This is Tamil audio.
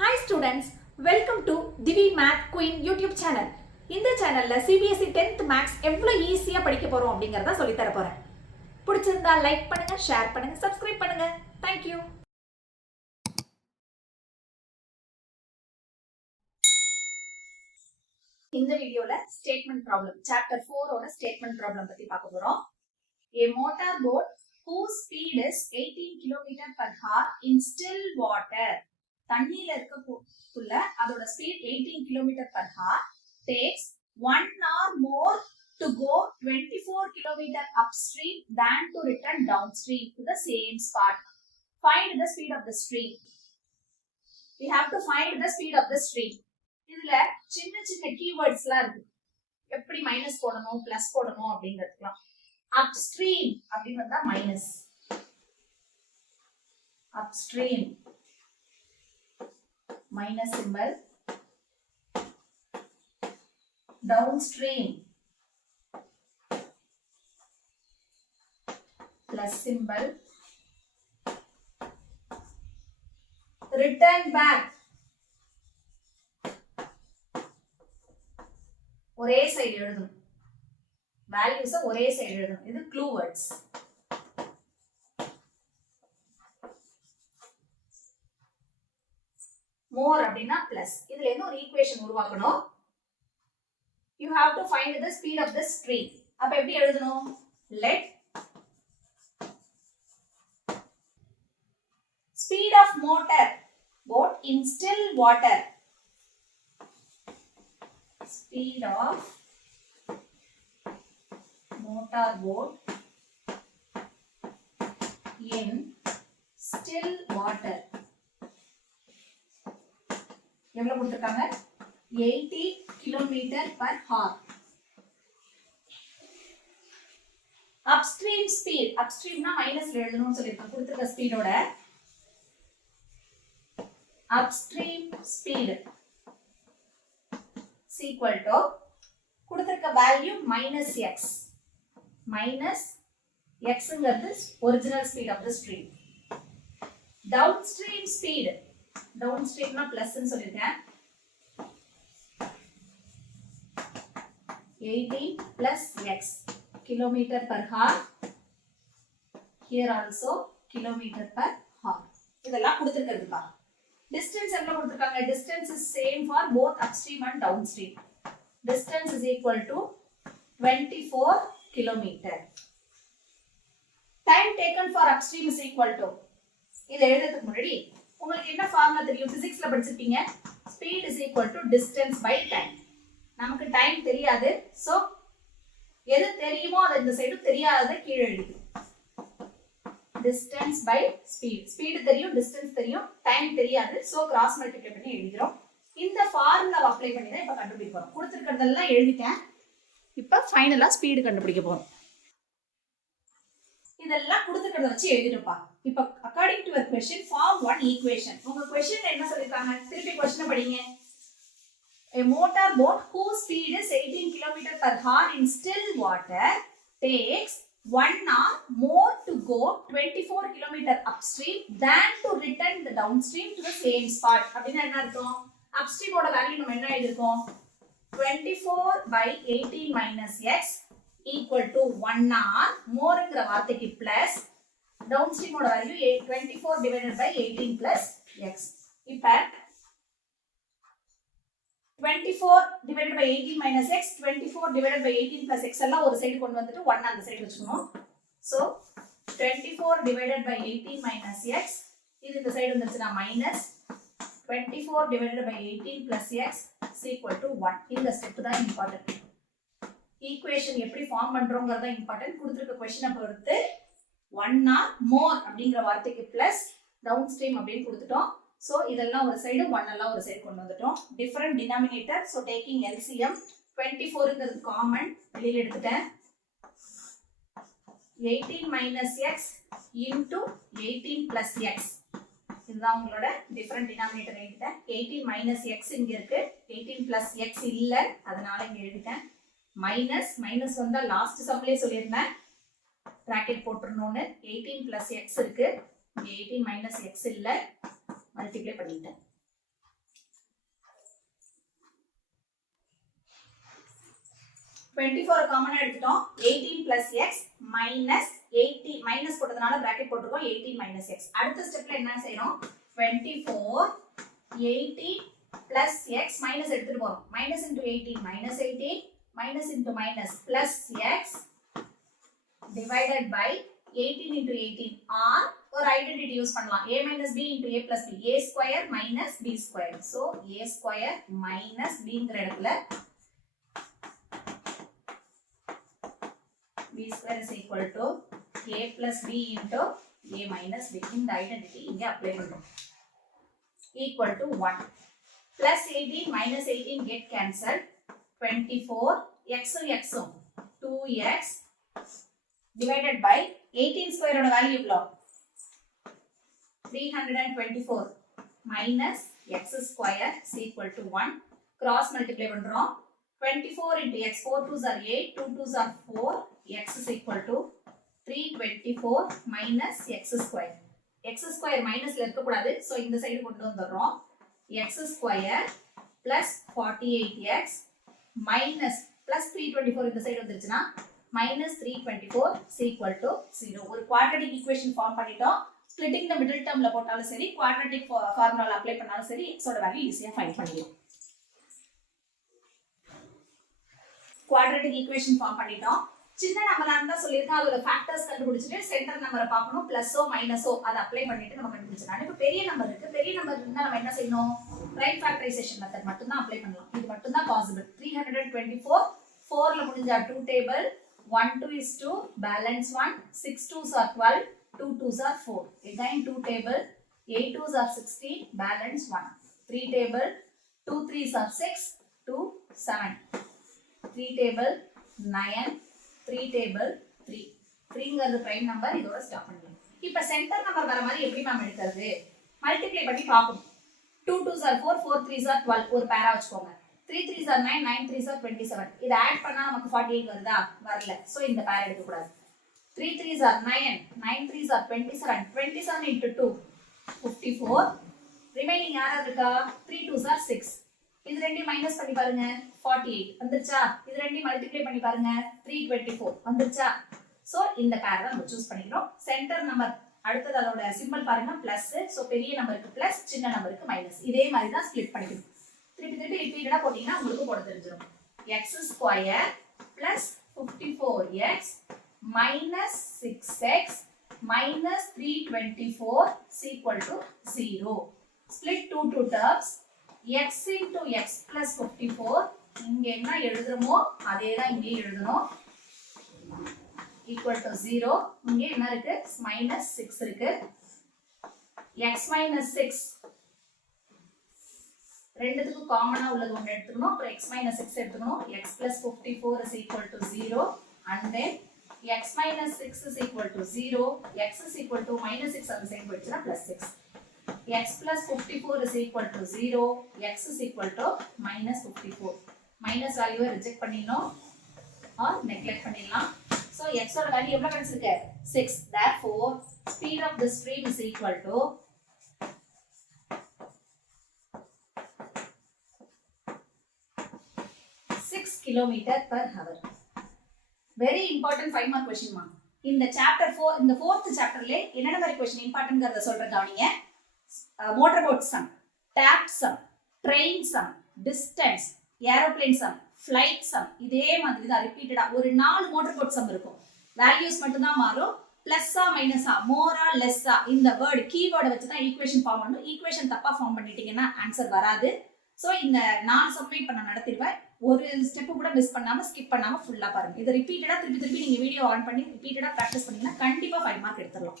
Hi students, welcome to Divi Math Queen YouTube channel. இந்த சேனல்ல CBSE 10th Maths எவ்வளவு ஈஸியா படிக்க போறோம் அப்படிங்கறத சொல்லி தர போறேன். பிடிச்சிருந்தா லைக் பண்ணுங்க, ஷேர் பண்ணுங்க, சப்ஸ்கிரைப் பண்ணுங்க. Thank you. இந்த வீடியோல ஸ்டேட்மெண்ட் ப்ராப்ளம் சாப்டர் 4 ஓட ஸ்டேட்மெண்ட் ப்ராப்ளம் பத்தி பார்க்க போறோம். A motor boat whose speed is 18 km/h in still water. தண்ணியில இருக்கக்குள்ள அதோட speed 18 km/h takes 1 hour more to go 24 km upstream than to return downstream to the same spot. Find the speed of the stream. We have to find the speed of the stream. இதுல சின்ன சின்ன கீவேர்ட்ஸ்லாம் இருக்கு. எப்படி மைனஸ் போடணும் பிளஸ் போடணும் அப்படிங்கிறதுலாம். upstream அப்படின்னு வந்தா minus. upstream minus symbol, downstream plus symbol, return back ஒரே சைடு எழுதணும், வேல்யூஸ் ஒரே சைடு எழுதணும். இது க்ளூ வேர்ட்ஸ். more அப்படினா plus. இதுல இருந்து ஒரு ஈக்குவேஷன் உருவாக்கணும். You have to find the speed of the stream. அப்ப எப்படி எழுதணும்? Let speed of motor boat in still water. Speed of motor boat in still water. எவ்வளவு கொடுத்திருக்காங்க? 80 km/h. upstream speed, upstreamனா மைனஸ்ல எழுதணும்னு சொல்லிருக்காங்க. கொடுத்திருக்க ஸ்பீடோட upstream speed is equal to கொடுத்திருக்க வேல்யூ -x. -xங்கிறது original speed of the stream. downstream speed, downstreamனா பிளஸ் ன்னு சொல்லிருக்கேன். 18 plus x km/h. Here also km/h. இதெல்லாம் கொடுத்திருக்கிறதுப்பா. distance எவ்வளவு கொடுத்திருக்காங்க? distance is same for both upstream and downstream. distance is equal to 24 km. time taken for upstream is equal to, இத எழுதுறதுக்கு முன்னாடி உங்களுக்கு என்ன ஃபார்முலா தெரியும்? பிசிக்ஸ்ல படிச்சிருப்பீங்க. speed is equal to distance by time. நமக்கு டைம் தெரியாது. சோ எது தெரியுமோ அது இந்த சைடு, தெரியாததை கீழே எழுதிக்கணும். distance by speed. speed தெரியும், distance தெரியும், டைம் தெரியாது. சோ கிராஸ் மல்டிப்ளை பண்ணி எழுதிறோம். இந்த ஃபார்முலாவை அப்ளை பண்ணி தான் இப்ப கண்டுபிடிக்க போறோம். கொடுத்திருக்கிறதெல்லாம் எழுதிட்டேன். இப்ப ஃபைனலா ஸ்பீடு கண்டுபிடிக்க போறோம். இதெல்லாம் கொடுத்திருக்கிறத வச்சு எழுதிடுப்பா. இப்ப according to your question form one equation. உங்க question என்ன சொல்லிருக்காங்க? திருப்பி क्वेश्चन படிங்க. A motor boat whose speed is 18 km/h in still water takes 1 hour more to go 24 km upstream than to return the downstream to the same spot. அப்படினா என்ன அர்த்தம்? upstream ஓட வேல்யூ நம்ம என்ன எழுதிருக்கோம்? 24/18 - x equal to 1 hour moreங்கிற வார்த்தைக்கு plus downstream ஓட வேல்யூ 24/18 plus x. இப்ப 24/18 - x 24/18 plus x எல்லாம் ஒரு சைடு கொண்டு வந்துட்டு 1 அந்த சைடு வச்சுக்கணும். சோ 24/18 - x இது இந்த சைடு வந்துச்சுனா minus 24/18 plus x is equal to 1. இந்த ஸ்டெப் தான் இம்பார்ட்டன்ட். ஈக்குவேஷன் எப்படி ஃபார்ம் பண்றோம்ங்கறது தான் இம்பார்ட்டன்ட். கொடுத்திருக்க क्वेश्चन பொறுத்து 1 hour more அப்படிங்கற வார்த்தைக்கு பிளஸ் downstream அப்படினு கொடுத்துட்டோம். சோ இதெல்லாம் ஒரு சைடு, 1 எல்லாம் ஒரு சைடு கொண்டு வந்துட்டோம். Different denominator. So taking LCM 24ங்கிறது காமன் வெளியில எடுத்துட்டேன். 18 - x into 18 plus x. இதுதான் உங்களோட டிஃபரண்ட் டினாமினேட்டர் எழுதிட்டேன். 18 - x இங்க இருக்கு, 18 plus x இல்ல, அதனால இங்க எழுதிட்டேன். மைனஸ் வந்தா லாஸ்ட் சம்லயே சொல்லிருந்தேன் பிராக்கெட் போட்டுறணும்னு. 18 plus x இருக்கு, 18 - x இல்ல, மல்டிப்ளை பண்ணிட்டேன். 24 காமனா எடுத்துட்டோம் 18 plus x minus 80 மைனஸ் போட்டதனால பிராக்கெட் போட்டுருக்கோம் 18 minus x அடுத்த ஸ்டெப்ல என்ன செய்றோம் 24 18 plus x minus எடுத்துட்டு போறோம் minus into 18 minus 18 minus into minus plus x divided by 18 into 18 or ஒரு ஐடென்டிட்டி யூஸ் பண்ணலாம் a minus b into a plus b a square minus b square so a square minus b ங்கற இடத்துல b square is equal to a plus b into a minus b இந்த ஐடென்டிட்டி இங்க அப்ளை பண்றோம் equal to 1 plus 18 minus 18 get cancelled 24 x x 2x divided by 18 square ஓட வேல்யூ எவ்வளவு 324 minus x square is equal to 1 cross multiply பண்றோம் 24 into x 4 2s are 8 2 2s are 4 x is equal to 324 minus x square மைனஸ்ல இருக்க கூடாது சோ இந்த சைடு கொண்டு வந்துறோம் x square plus 48x minus plus 324 இந்த சைடு வந்துருச்சுனா minus 324 is equal to 0 ஒரு quadratic equation ஃபார்ம் பண்ணிட்டோம் splitting the middle termல போட்டாலும் சரி quadratic formula அப்ளை பண்ணாலும் சரி x ஓட வேல்யூ ஈஸியா ஃபைண்ட் பண்ணிடலாம் quadratic equation ஃபார்ம் பண்ணிட்டோம் சின்ன நம்பரா இருந்தா சொல்லிருக்கேன் அதோட ஃபேக்டர்ஸ் கண்டுபிடிச்சிட்டு சென்டர் நம்பரை பார்க்கணும் பிளஸோ மைனஸோ அதை அப்ளை பண்ணிட்டு நம்ம கண்டுபிடிச்சலாம் இப்போ பெரிய நம்பர் இருக்கு பெரிய நம்பர் இருந்தா நம்ம என்ன செய்யணும் ரைட் ஃபேக்டரைசேஷன் மெத்தட் மட்டும் தான் அப்ளை பண்ணலாம் இது மட்டும் தான் பாசிபிள் 324 4ல முடிஞ்சா 2 table 1 2 is 2 balance 1 6 2s are 12 2 2s are 4 again 2 table 8 2s are 16 balance 1 3 table 2 3s are 6 2 7 3 table 9 3 table 3 3ங்கிறது prime number இதோட ஸ்டாப் பண்ணிடலாம் இப்போ சென்டர் நம்பர் வர மாதிரி எப்படி மேம் எடுக்கிறது மல்டிப்ளை பண்ணி பார்க்கணும் 2 2s are 4 4 3s are 12 ஒரு பேரா வச்சுக்கோங்க 3 3s are 9 9 3s are 27 இத ஆட் பண்ணா நமக்கு 48 வருதா வரல சோ இந்த பேர் எடுக்க கூடாது 3 3s are 9 9 3s are 27 27 into 2 54 remaining யாரா இருக்கா 3 2s are 6 இது ரெண்டையும் மைனஸ் பண்ணி பாருங்க 48 வந்துருச்சா இது ரெண்டையும் மல்டிப்ளை பண்ணி பாருங்க 324 வந்துருச்சா சோ இந்த பேர் தான் நம்ம சூஸ் பண்ணிக்கிறோம் சென்டர் நம்பர் அடுத்து அதோட சிம்பல் பாருங்க பிளஸ் சோ பெரிய நம்பருக்கு பிளஸ் சின்ன நம்பருக்கு மைனஸ் இதே மாதிரி தான் ஸ்ப்ளிட் பண்ணிக்கணும் திருப்பி ரிப்பீட்டடா போட்டீங்கன்னா உங்களுக்கு போட தெரிஞ்சிரும் x square plus 54x minus 6x minus 324 is equal to 0 split 2 terms x into x plus 54 இங்க என்ன எழுதுறோமோ அதே தான் இங்கே எழுதணும் equal to 0 இங்க என்ன இருக்கு minus 6 இருக்கு x minus 6 ரெண்டுத்துக்கு காமனா உள்ளது ஒன்னு எடுத்துக்கணும் அப்புறம் x minus 6 எடுத்துக்கணும் x plus 54 is equal to 0 and then x minus 6 is equal to 0 x is equal to minus 6 அந்த side போயிடுச்சுனா plus 6 x plus 54 is equal to 0 x is equal to minus 54 minus value reject பண்ணினோம் or neglect பண்ணிடலாம் so x ஓட வேல்யூ எவ்வளவு கிடைச்சிருக்கு 6 therefore speed of the stream is equal to 6 kilometer per hour very important 5 mark question ma இந்த chapter 4 இந்த 4th chapterல என்னென்ன மாதிரி question important கறத சொல்றேன் கவனிங்க motor boat sum tap sum train sum distance aeroplane sum flight sum இதே மாதிரி தான் ரிப்பீட்டடா ஒரு 4 motor boat sum இருக்கும் values மட்டும் தான் மாறும் plus ஆ minus ஆ more ஆ less ஆ இந்த word keyword வச்சு தான் equation ஃபார்ம் பண்ணனும் equation தப்பா ஃபார்ம் பண்ணிட்டீங்கன்னா ஆன்சர் வராது சோ இந்த 4 சம்மே இப்ப நான் நடத்திடுவேன் ஒரு ஸ்டெப் கூட மிஸ் பண்ணாம ஸ்கிப் பண்ணாம ஃபுல்லா பாருங்க இத ரிப்பீட்டடா திருப்பி நீங்க வீடியோ ஆன் பண்ணி ரிப்பீட்டடா பிராக்டீஸ் பண்ணீங்கன்னா கண்டிப்பா 5 மார்க் எடுத்துறலாம்